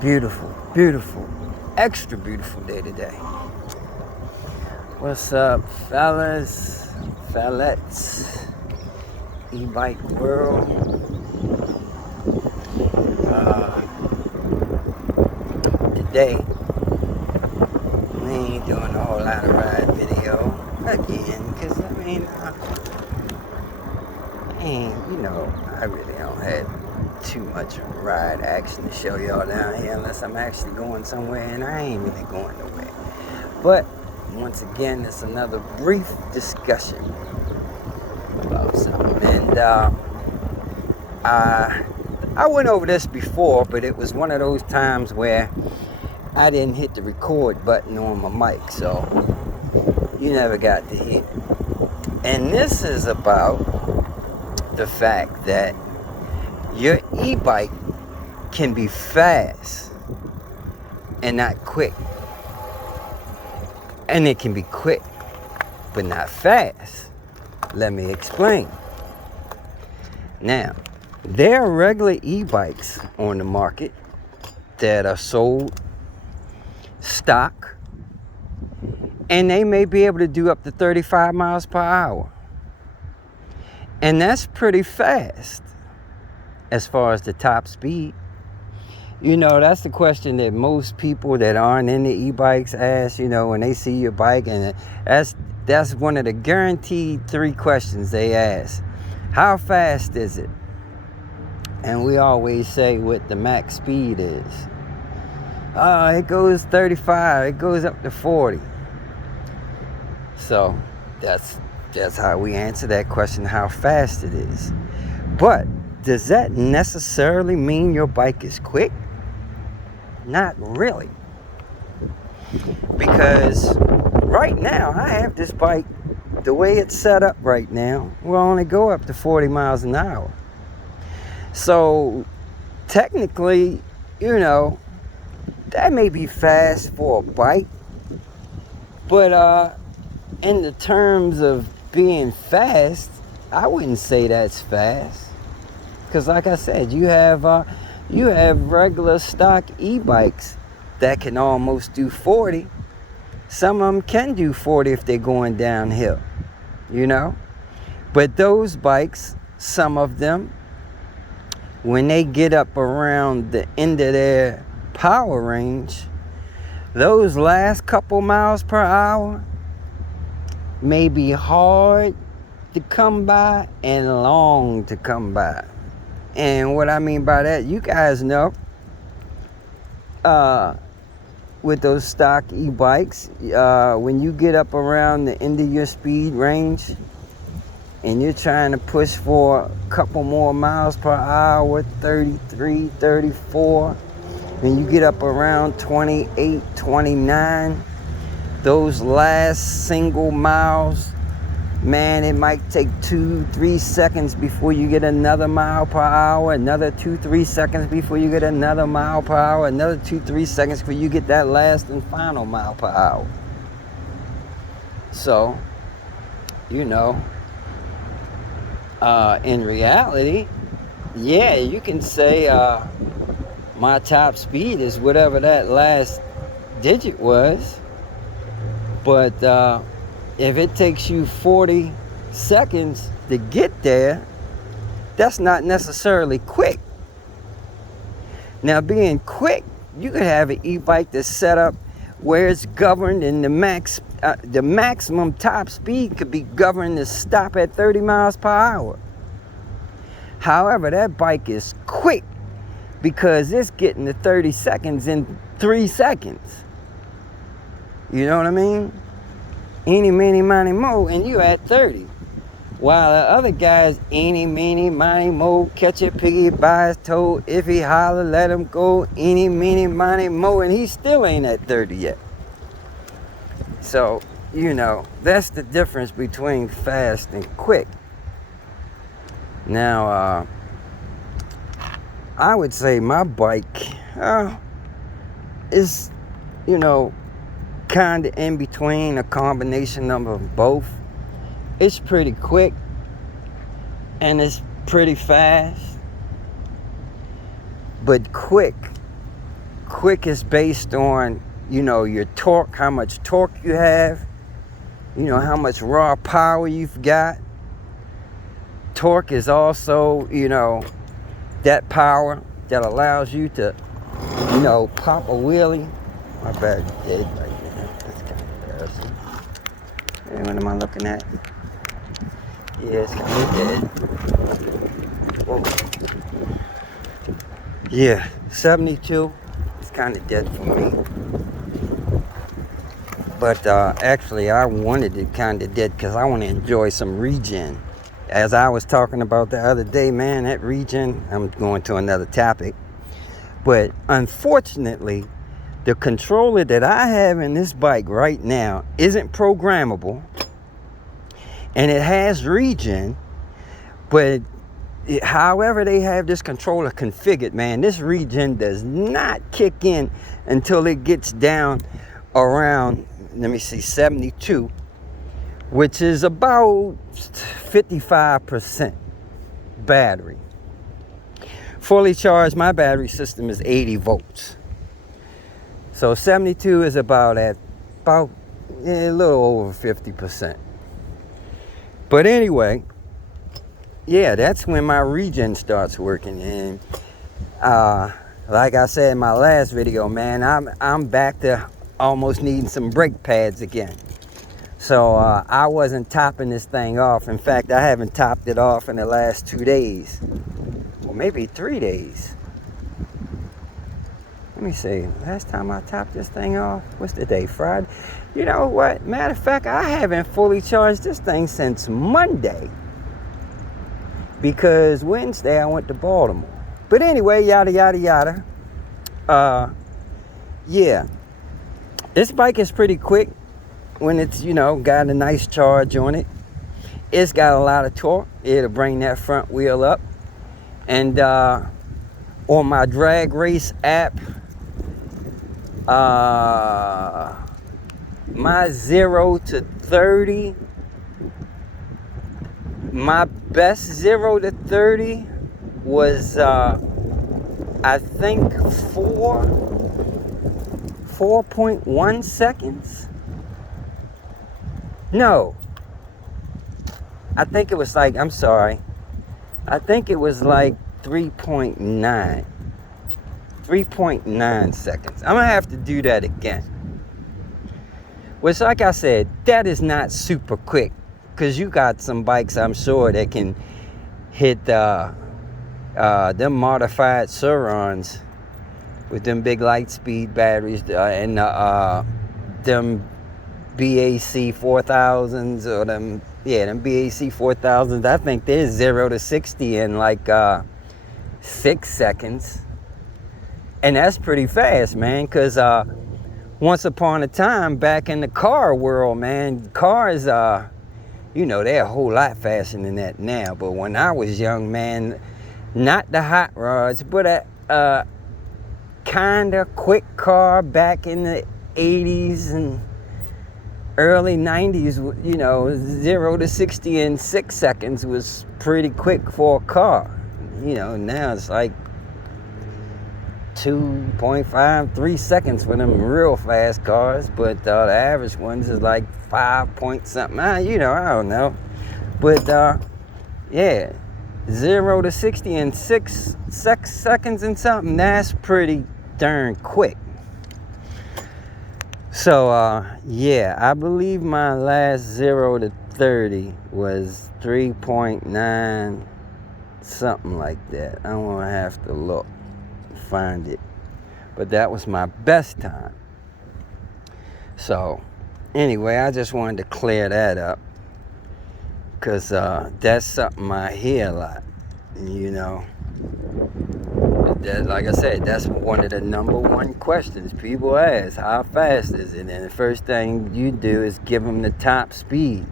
Beautiful, beautiful, extra beautiful day today. What's up, fellas, fellettes, e-bike world? Today, we ain't doing a whole lot of ride video again, because I really don't have too much ride action to show y'all down here unless I'm actually going somewhere, and I ain't really going nowhere. But once again, it's another brief discussion about something. And I went over this before, but it was one of those times where I didn't hit the record button on my mic, so you never got to hear. And this is about the fact that your e-bike can be fast and not quick. And it can be quick, but not fast. Let me explain. Now, there are regular e-bikes on the market that are sold stock, and they may be able to do up to 35 miles per hour. And that's pretty fast as far as the top speed. That's the question that most people that aren't into e-bikes ask, when they see your bike. And that's one of the guaranteed 3 questions they ask. How fast is it? And we always say what the max speed is. It goes 35, it goes up to 40. So that's how we answer that question, how fast it is. But does that necessarily mean your bike is quick? Not really. Because right now, I have this bike, the way it's set up right now, will only go up to 40 miles an hour. So technically, that may be fast for a bike. But in the terms of being fast, I wouldn't say that's fast. Because like I said, you have regular stock e-bikes that can almost do 40. Some of them can do 40 if they're going downhill, But those bikes, some of them, when they get up around the end of their power range, those last couple miles per hour may be hard to come by and long to come by. And what I mean by that, you guys know, with those stock e-bikes, when you get up around the end of your speed range and you're trying to push for a couple more miles per hour, 33, 34, and you get up around 28, 29, those last single miles, man, it might take 2-3 seconds before you get another mile per hour, another 2-3 seconds before you get another mile per hour, another 2-3 seconds before you get that last and final mile per hour. So, in reality, yeah, you can say my top speed is whatever that last digit was, but if it takes you 40 seconds to get there, that's not necessarily quick. Now, being quick, you could have an e-bike that's set up where it's governed, and the maximum top speed could be governed to stop at 30 miles per hour. However, that bike is quick because it's getting to 30 seconds in 3 seconds. You know what I mean? Eeny, meeny, miny, mo, and you at 30. While the other guys, eeny, meeny, miny, mo, catch a piggy by his toe. If he holler, let him go. Eeny, meeny, miny, mo, and he still ain't at 30 yet. So, that's the difference between fast and quick. Now, I would say my bike is, kind of in between, a combination of both. It's pretty quick and it's pretty fast. But quick quick is based on, your torque, how much torque you have, how much raw power you've got. Torque is also, that power that allows you to, pop a wheelie. My bad, dead right now. That's kind of embarrassing. Hey, what am I looking at? Yeah, it's kind of dead. Whoa. Yeah, 72. It's kind of dead for me. But actually, I wanted it kind of dead because I want to enjoy some regen. As I was talking about the other day, man, that regen, I'm going to another topic. But unfortunately, the controller that I have in this bike right now isn't programmable. And it has regen, but however they have this controller configured, man, this regen does not kick in until it gets down around, 72, which is about 55% battery. Fully charged, my battery system is 80 volts. So 72 is about a little over 50%. But anyway, yeah, that's when my regen starts working. And like I said in my last video, man, I'm back to almost needing some brake pads again. So I wasn't topping this thing off. In fact, I haven't topped it off in the last 2 days. Or maybe 3 days. Let me see. Last time I topped this thing off, what's the day? Friday? You know what? Matter of fact, I haven't fully charged this thing since Monday. Because Wednesday I went to Baltimore. But anyway, yada, yada, yada. Yeah. This bike is pretty quick when it's, got a nice charge on it. It's got a lot of torque. It'll bring that front wheel up. And on my drag race app, my 0 to 30, my best 0 to 30 was, I think 4.1 seconds. No, I think it was like, I'm sorry, I think it was like 3.9 seconds. I'm gonna have to do that again. Which, like I said, that is not super quick, because you got some bikes, I'm sure, that can hit them modified Surons with them big light speed batteries and them BAC 4000s or them BAC 4000s. I think they're 0 to 60 in like 6 seconds. And that's pretty fast, man, because once upon a time, back in the car world, man, cars, they're a whole lot faster than that now. But when I was young, man, not the hot rods, but a kind of quick car back in the 80s and early 90s, 0 to 60 in 6 seconds was pretty quick for a car. Now it's like 2.5, 3 seconds for them real fast cars, but the average ones is like 5 point something. I don't know. But yeah, 0 to 60 in 6 seconds and something, that's pretty darn quick. So yeah, I believe my last 0 to 30 was 3.9, something like that. I'm gonna have to look, find it, but that was my best time. So anyway, I just wanted to clear that up, because that's something I hear a lot, that, like I said, that's one of the number one questions people ask: how fast is it? And the first thing you do is give them the top speed.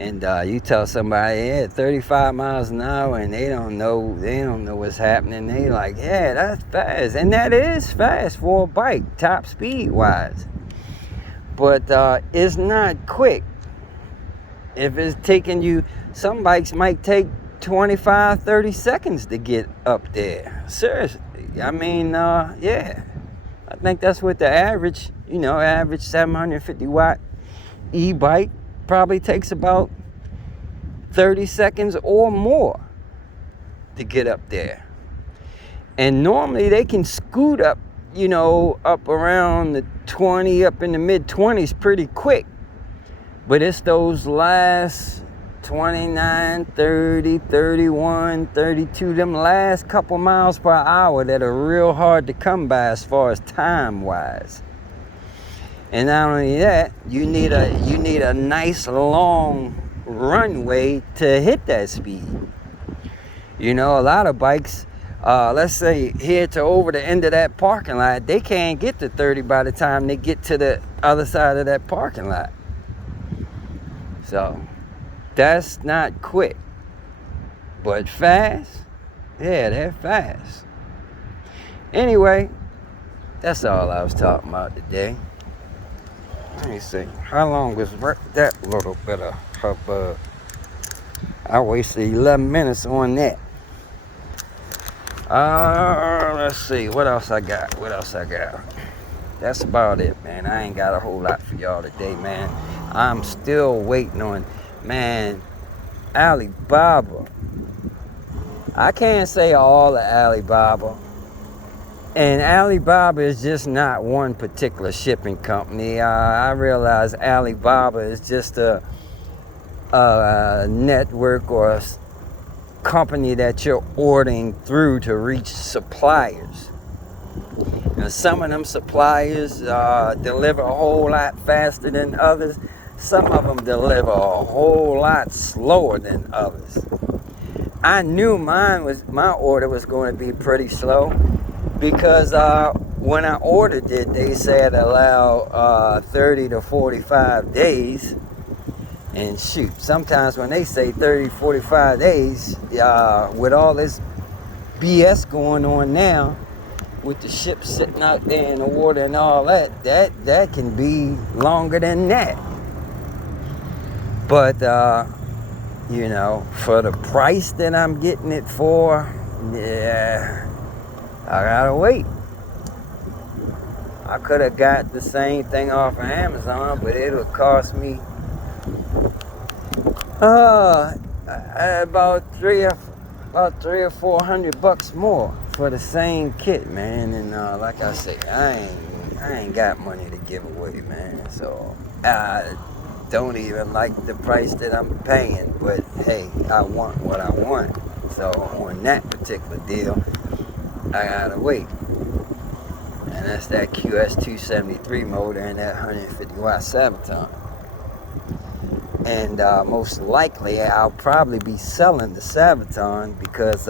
And you tell somebody, yeah, 35 miles an hour, and they don't know what's happening. They like, yeah, that's fast. And that is fast for a bike, top speed wise. But it's not quick. If it's taking you, some bikes might take 25, 30 seconds to get up there. Seriously. I mean, yeah. I think that's what the average, average 750 watt e-bike probably takes about 30 seconds or more to get up there. And normally they can scoot up, up around the 20, up in the mid 20s pretty quick. But it's those last 29, 30, 31, 32, them last couple miles per hour that are real hard to come by as far as time wise. And not only that, you need a nice long runway to hit that speed. A lot of bikes, let's say here to over the end of that parking lot, they can't get to 30 by the time they get to the other side of that parking lot. So that's not quick, but fast. Yeah, they're fast. Anyway, that's all I was talking about today. Let me see. How long was that little bit of hubbub? I wasted 11 minutes on that. Let's see. What else I got? That's about it, man. I ain't got a whole lot for y'all today, man. I'm still waiting on, Alibaba. I can't say all of Alibaba. And Alibaba is just not one particular shipping company. I realize Alibaba is just a network or a company that you're ordering through to reach suppliers. And some of them suppliers deliver a whole lot faster than others. Some of them deliver a whole lot slower than others. I knew my order was going to be pretty slow because when I ordered it, they said allow 30 to 45 days. And shoot, sometimes when they say 30, 45 days, with all this BS going on now, with the ship sitting out there in the water and all that can be longer than that. But, for the price that I'm getting it for, yeah, I gotta wait. I could have got the same thing off of Amazon, but it would cost me about $300 or $400 more for the same kit, man. And like I say, I ain't got money to give away, man. So I don't even like the price that I'm paying. But hey, I want what I want. So on that particular deal, I gotta wait. And that's that QS273 motor and that 150 watt Sabaton. And most likely I'll probably be selling the Sabaton because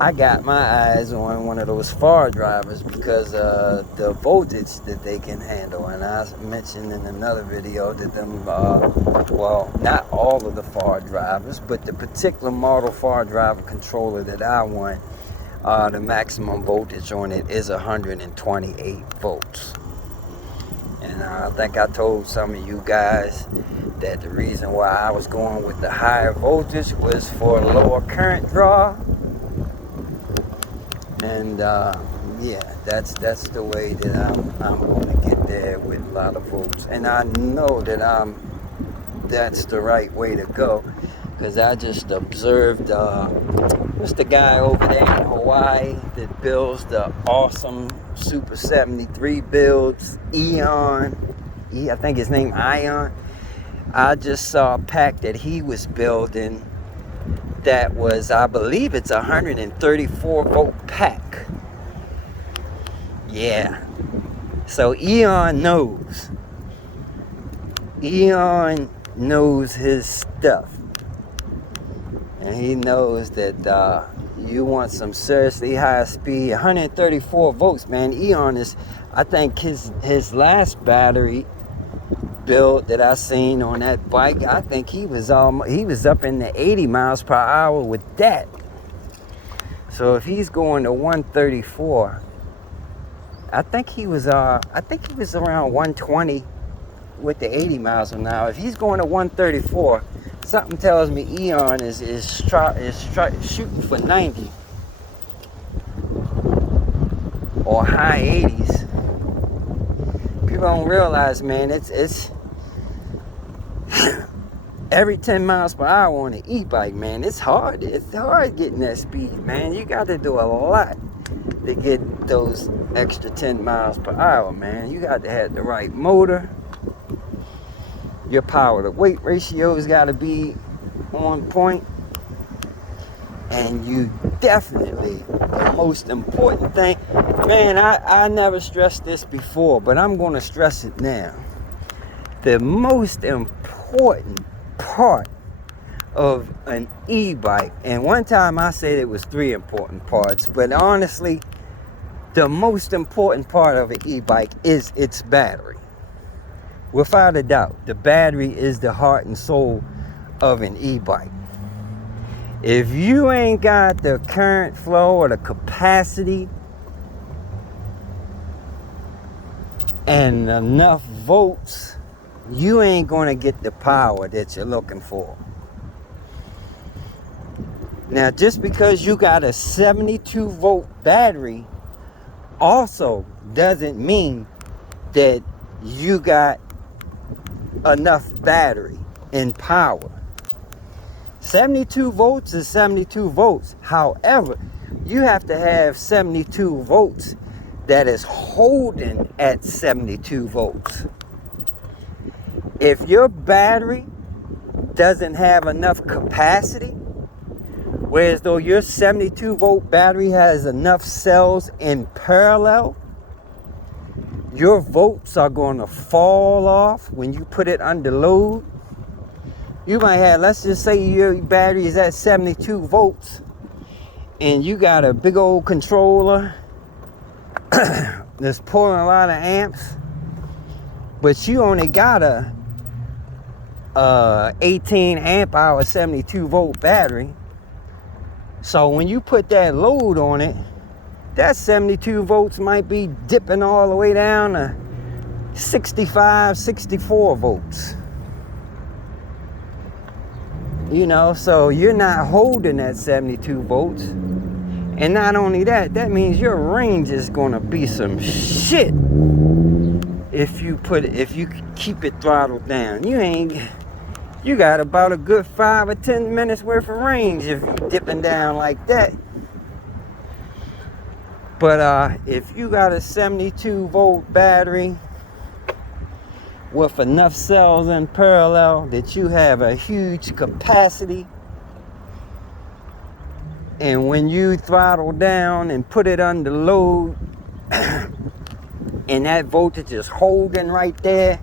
I got my eyes on one of those FAR drivers because the voltage that they can handle. And I mentioned in another video that them, not all of the FAR drivers, but the particular model FAR driver controller that I want, the maximum voltage on it is 128 volts. And I think I told some of you guys that the reason why I was going with the higher voltage was for lower current draw. And that's the way that I'm going to get there with a lot of volts. And I know that that's the right way to go, because I just observed what's the guy over there in Hawaii that builds the awesome Super 73 builds, Eon. I think his name Ion. I just saw a pack that he was building that was, I believe it's 134 volt pack. Yeah. So Eon knows. Eon knows his stuff. And he knows that you want some seriously high speed, 134 volts, man. Eon is, I think his last battery build that I seen on that bike, I think he was up in the 80 miles per hour with that. So if he's going to 134, I think he was around 120 with the 80 miles an hour. If he's going to 134, something tells me Eon is shooting for 90. or high 80s. People don't realize, man, it's every 10 miles per hour on an e-bike, man. It's hard getting that speed, man. You got to do a lot to get those extra 10 miles per hour, man. You got to have the right motor. Your power to weight ratio has got to be on point. And you definitely, the most important thing, man, I never stressed this before, but I'm going to stress it now. The most important part of an e-bike, and one time I said it was 3 important parts, but honestly, the most important part of an e-bike is its battery. Without a doubt, the battery is the heart and soul of an e-bike. If you ain't got the current flow or the capacity and enough volts, you ain't going to get the power that you're looking for. Now, just because you got a 72 volt battery also doesn't mean that you got enough battery and power. 72 volts is 72 volts. However, you have to have 72 volts that is holding at 72 volts. If your battery doesn't have enough capacity, whereas though your 72 volt battery has enough cells in parallel, your volts are going to fall off when you put it under load. You might have, let's just say your battery is at 72 volts and you got a big old controller that's pulling a lot of amps, but you only got a 18 amp hour 72 volt battery. So when you put that load on it, that 72 volts might be dipping all the way down to 65, 64 volts. You know, so you're not holding that 72 volts. And not only that, that means your range is gonna be some shit if you keep it throttled down. You got about a good 5 or 10 minutes worth of range if you're dipping down like that. But if you got a 72 volt battery with enough cells in parallel that you have a huge capacity, and when you throttle down and put it under load and that voltage is holding right there,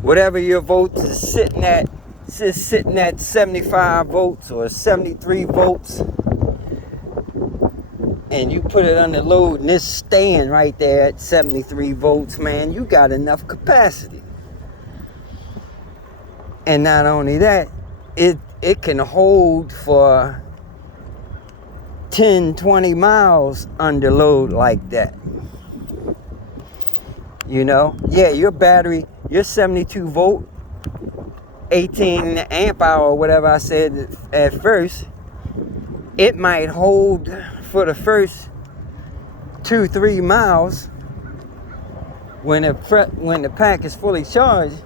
whatever your volts is sitting at, it's just sitting at 75 volts or 73 volts, and you put it under load and it's staying right there at 73 volts, man, you got enough capacity. And not only that, it can hold for 10, 20 miles under load like that. You know? Yeah, your battery, your 72 volt, 18 amp hour, whatever I said at first, it might hold for the first 2-3 miles when the pack is fully charged.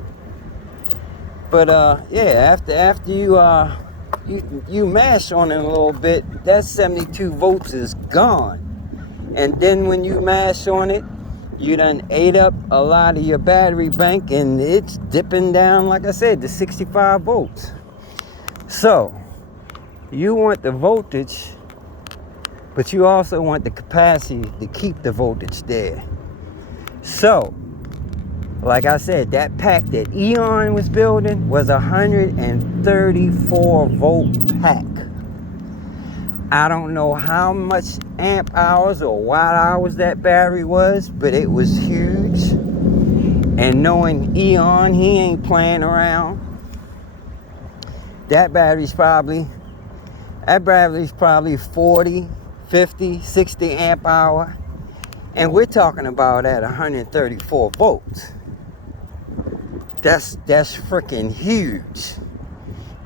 But yeah, after you mash on it a little bit, that 72 volts is gone. And then when you mash on it, you done ate up a lot of your battery bank and it's dipping down, like I said, to 65 volts. So you want the voltage, but you also want the capacity to keep the voltage there. So like I said, that pack that Eon was building was a 134 volt pack. I don't know how much amp hours or watt hours that battery was, but it was huge. And knowing Eon, he ain't playing around. That battery's probably 40, 50, 60 amp hour. And we're talking about at 134 volts. That's freaking huge.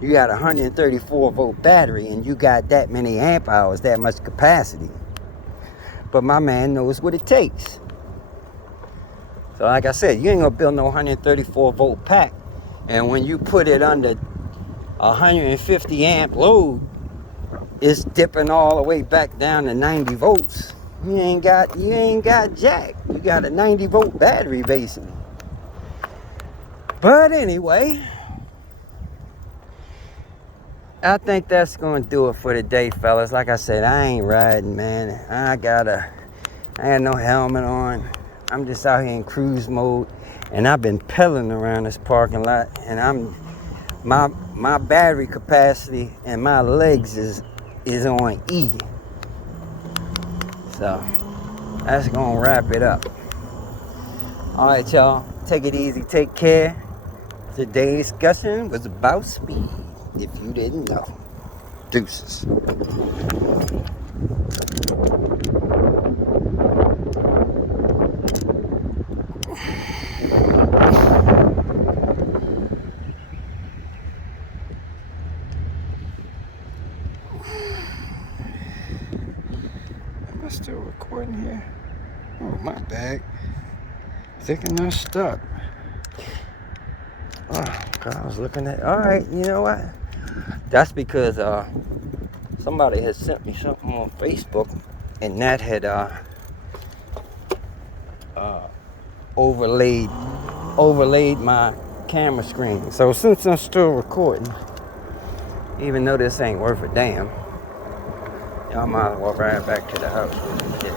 You got a 134 volt battery and you got that many amp hours, that much capacity. but my man knows what it takes. So like I said, you ain't gonna build no 134 volt pack, and when you put it under 150 amp load, it's dipping all the way back down to 90 volts. You ain't got jack. You got a 90 volt battery basically. But anyway, I think that's gonna do it for today, fellas. Like I said, I ain't riding, man. I had no helmet on. I'm just out here in cruise mode, and I've been pedaling around this parking lot, and my battery capacity and my legs is on E. So that's gonna wrap it up. All right, y'all. Take it easy. Take care. Today's discussion was about speed, if you didn't know. Deuces. Am I still recording here? Oh, my bad. Thinking I stuck. Oh, God, I was looking at. All right, you know what? That's because somebody had sent me something on Facebook, and that had overlaid my camera screen. So since I'm still recording, even though this ain't worth a damn, y'all might as well ride back to the house. Yeah.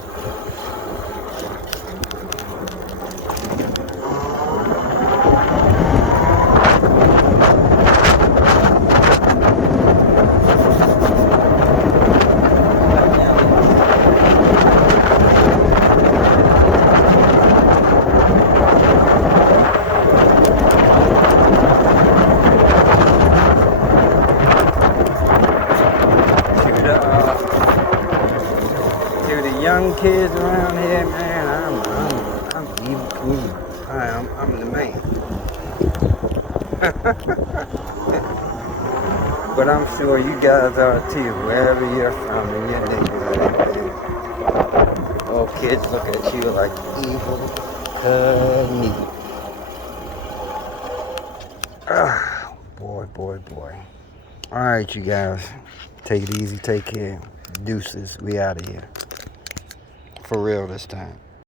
Young kids around here, man, I'm evil queen. I'm the man. But I'm sure you guys are too, wherever you're from in your neighborhood. All kids look at you like evil Knievel. Boy. All right, you guys. Take it easy. Take care. Deuces. We out of here. For real this time.